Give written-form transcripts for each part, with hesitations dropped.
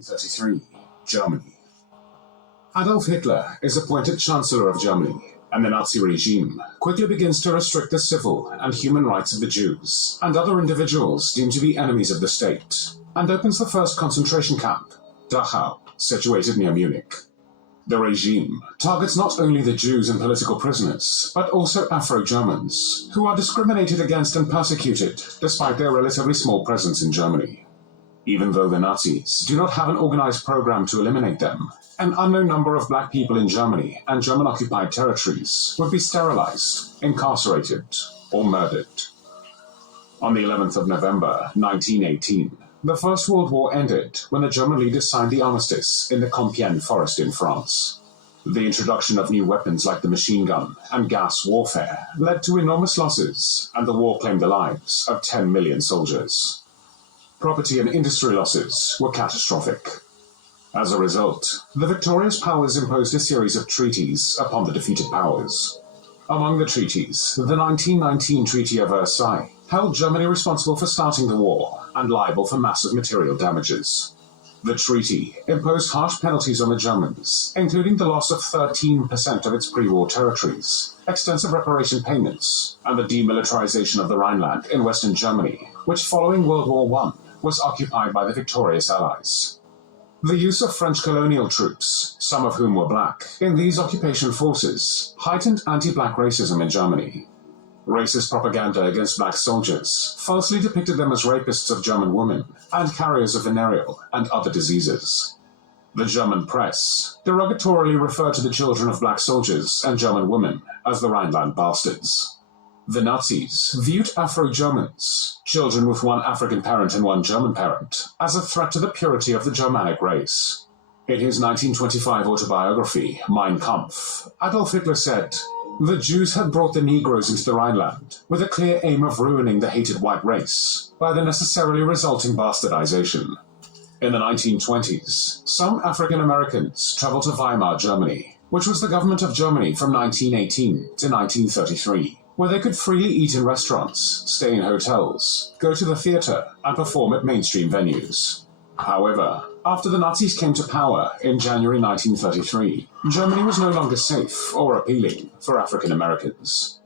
1933, Germany. Adolf Hitler is appointed Chancellor of Germany, and the Nazi regime quickly begins to restrict the civil and human rights of the Jews and other individuals deemed to be enemies of the state, and opens the first concentration camp, Dachau, situated near Munich. The regime targets not only the Jews and political prisoners, but also Afro-Germans, who are discriminated against and persecuted despite their relatively small presence in Germany. Even though the Nazis do not have an organized program to eliminate them, an unknown number of black people in Germany and German-occupied territories would be sterilized, incarcerated, or murdered. On the 11th of November, 1918, the First World War ended when the German leaders signed the armistice in the Compiègne forest in France. The introduction of new weapons like the machine gun and gas warfare led to enormous losses, and the war claimed the lives of 10 million soldiers. Property and industry losses were catastrophic. As a result, the victorious powers imposed a series of treaties upon the defeated powers. Among the treaties, the 1919 Treaty of Versailles held Germany responsible for starting the war and liable for massive material damages. The treaty imposed harsh penalties on the Germans, including the loss of 13% of its pre-war territories, extensive reparation payments, and the demilitarization of the Rhineland in Western Germany, which following World War I was occupied by the victorious Allies. The use of French colonial troops, some of whom were black, in these occupation forces heightened anti-black racism in Germany. Racist propaganda against black soldiers falsely depicted them as rapists of German women and carriers of venereal and other diseases. The German press derogatorily referred to the children of black soldiers and German women as the Rhineland bastards. The Nazis viewed Afro-Germans, children with one African parent and one German parent, as a threat to the purity of the Germanic race. In his 1925 autobiography, Mein Kampf, Adolf Hitler said, "The Jews had brought the Negroes into the Rhineland with a clear aim of ruining the hated white race by the necessarily resulting bastardization." In the 1920s, some African Americans traveled to Weimar, Germany, which was the government of Germany from 1918 to 1933. Where they could freely eat in restaurants, stay in hotels, go to the theater, and perform at mainstream venues. However, after the Nazis came to power in January 1933, Germany was no longer safe or appealing for African Americans.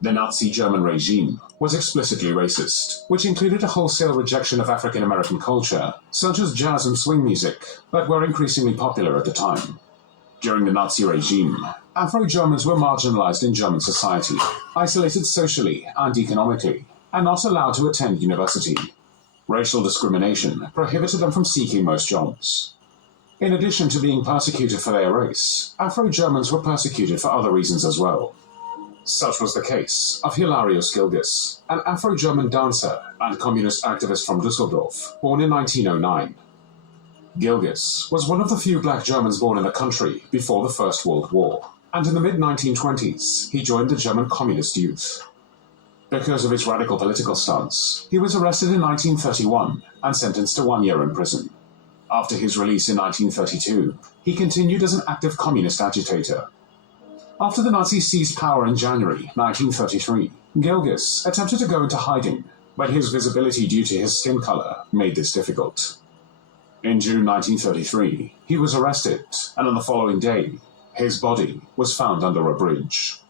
The Nazi German regime was explicitly racist, which included a wholesale rejection of African American culture, such as jazz and swing music, that were increasingly popular at the time. During the Nazi regime, Afro-Germans were marginalized in German society, isolated socially and economically, and not allowed to attend university. Racial discrimination prohibited them from seeking most jobs. In addition to being persecuted for their race, Afro-Germans were persecuted for other reasons as well. Such was the case of Hilarius Gilges, an Afro-German dancer and communist activist from Dusseldorf, born in 1909. Gilges was one of the few black Germans born in the country before the First World War, and in the mid-1920s he joined the German Communist Youth. Because of his radical political stance, he was arrested in 1931 and sentenced to 1 year in prison. After his release in 1932, he continued as an active communist agitator. After the Nazis seized power in January 1933, Gilges attempted to go into hiding, but his visibility due to his skin color made this difficult. In June 1933, he was arrested, and on the following day, his body was found under a bridge.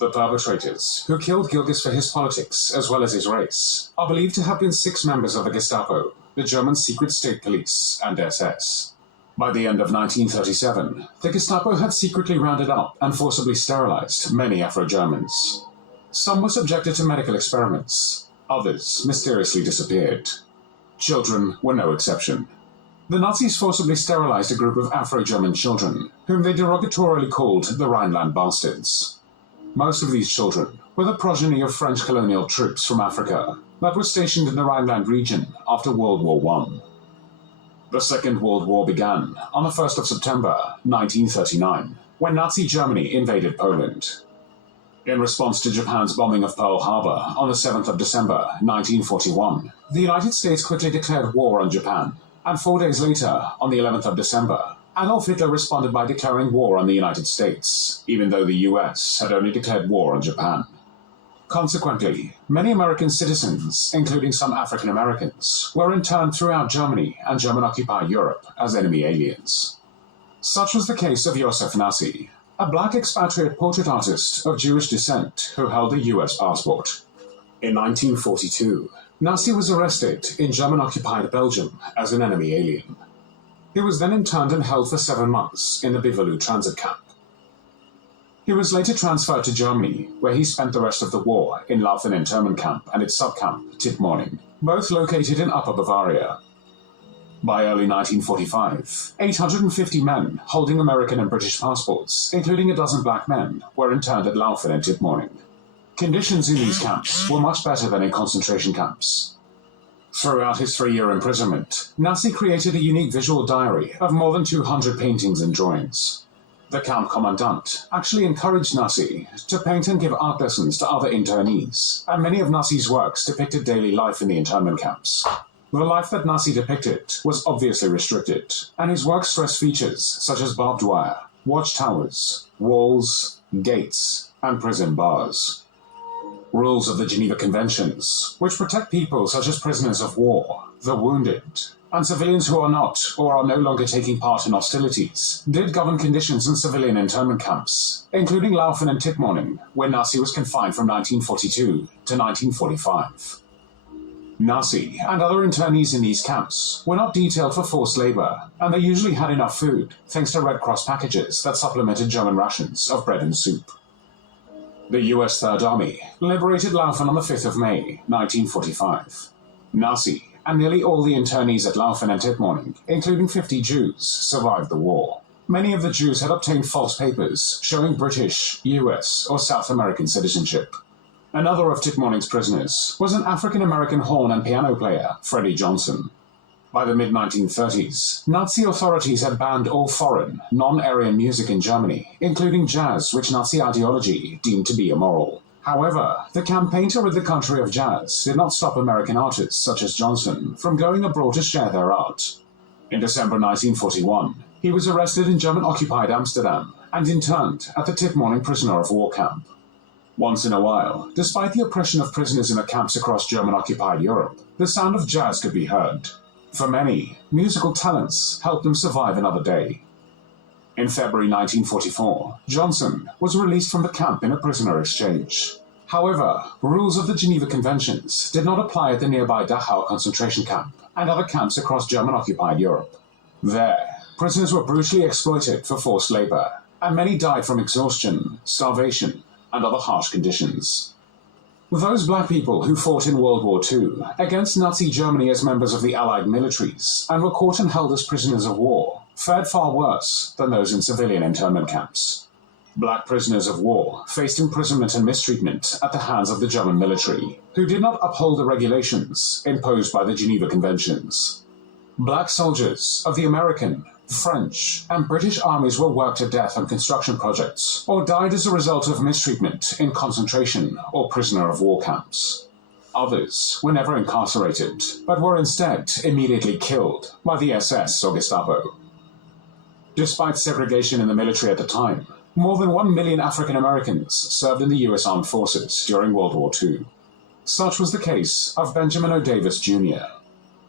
The perpetrators, who killed Gilges for his politics as well as his race, are believed to have been 6 members of the Gestapo, the German secret state police, and SS. By the end of 1937, the Gestapo had secretly rounded up and forcibly sterilized many Afro-Germans. Some were subjected to medical experiments, others mysteriously disappeared. Children were no exception. The Nazis forcibly sterilized a group of Afro-German children, whom they derogatorily called the Rhineland bastards. Most of these children were the progeny of French colonial troops from Africa that were stationed in the Rhineland region after World War I. The Second World War began on the 1st of September 1939, when Nazi Germany invaded Poland. In response to Japan's bombing of Pearl Harbor on the 7th of December 1941, the United States quickly declared war on Japan. And 4 days later, on the 11th of December, Adolf Hitler responded by declaring war on the United States, even though the US had only declared war on Japan. Consequently, many American citizens, including some African Americans, were interned throughout Germany and German-occupied Europe as enemy aliens. Such was the case of Josef Nassi, a black expatriate portrait artist of Jewish descent who held a US passport. In 1942, Nassi was arrested in German-occupied Belgium as an enemy alien. He was then interned and held for 7 months in the Beverloo transit camp. He was later transferred to Germany, where he spent the rest of the war in Laufen internment camp and its subcamp, Tittmoning, both located in Upper Bavaria. By early 1945, 850 men holding American and British passports, including a dozen black men, were interned at Laufen and Tittmoning. Conditions in these camps were much better than in concentration camps. Throughout his 3-year imprisonment, Nassi created a unique visual diary of more than 200 paintings and drawings. The camp commandant actually encouraged Nassi to paint and give art lessons to other internees, and many of Nassi's works depicted daily life in the internment camps. The life that Nassi depicted was obviously restricted, and his work stressed features such as barbed wire, watchtowers, walls, gates, and prison bars. Rules of the Geneva Conventions, which protect people such as prisoners of war, the wounded, and civilians who are not or are no longer taking part in hostilities, did govern conditions in civilian internment camps, including Laufen and Tittmoning, where Nassi was confined from 1942 to 1945. Nassi and other internees in these camps were not detailed for forced labor, and they usually had enough food, thanks to Red Cross packages that supplemented German rations of bread and soup. The US Third Army liberated Laufen on the 5th of May, 1945. Nassi and nearly all the internees at Laufen and Tittmoning, including 50 Jews, survived the war. Many of the Jews had obtained false papers showing British, US, or South American citizenship. Another of Tittmoning's prisoners was an African-American horn and piano player, Freddie Johnson. By the mid-1930s, Nazi authorities had banned all foreign, non-Aryan music in Germany, including jazz, which Nazi ideology deemed to be immoral. However, the campaign to rid the country of jazz did not stop American artists such as Johnson from going abroad to share their art. In December 1941, he was arrested in German-occupied Amsterdam and interned at the Tittmoning prisoner of war camp. Once in a while, despite the oppression of prisoners in the camps across German-occupied Europe, the sound of jazz could be heard. For many, musical talents helped them survive another day. In February 1944, Johnson was released from the camp in a prisoner exchange. However, rules of the Geneva Conventions did not apply at the nearby Dachau concentration camp and other camps across German-occupied Europe. There, prisoners were brutally exploited for forced labor, and many died from exhaustion, starvation, and other harsh conditions. Those black people who fought in World War II against Nazi Germany as members of the Allied militaries and were caught and held as prisoners of war fared far worse than those in civilian internment camps. Black prisoners of war faced imprisonment and mistreatment at the hands of the German military, who did not uphold the regulations imposed by the Geneva Conventions. Black soldiers of the American, French, and British armies were worked to death on construction projects or died as a result of mistreatment in concentration or prisoner of war camps. Others were never incarcerated, but were instead immediately killed by the SS or Gestapo. Despite segregation in the military at the time, more than 1 million African Americans served in the US Armed Forces during World War II. Such was the case of Benjamin O. Davis, Jr.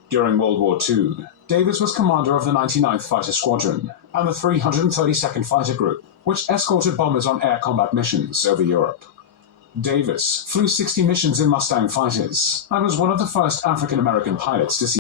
During World War II, Davis was commander of the 99th Fighter Squadron and the 332nd Fighter Group, which escorted bombers on air combat missions over Europe. Davis flew 60 missions in Mustang fighters and was one of the first African American pilots to see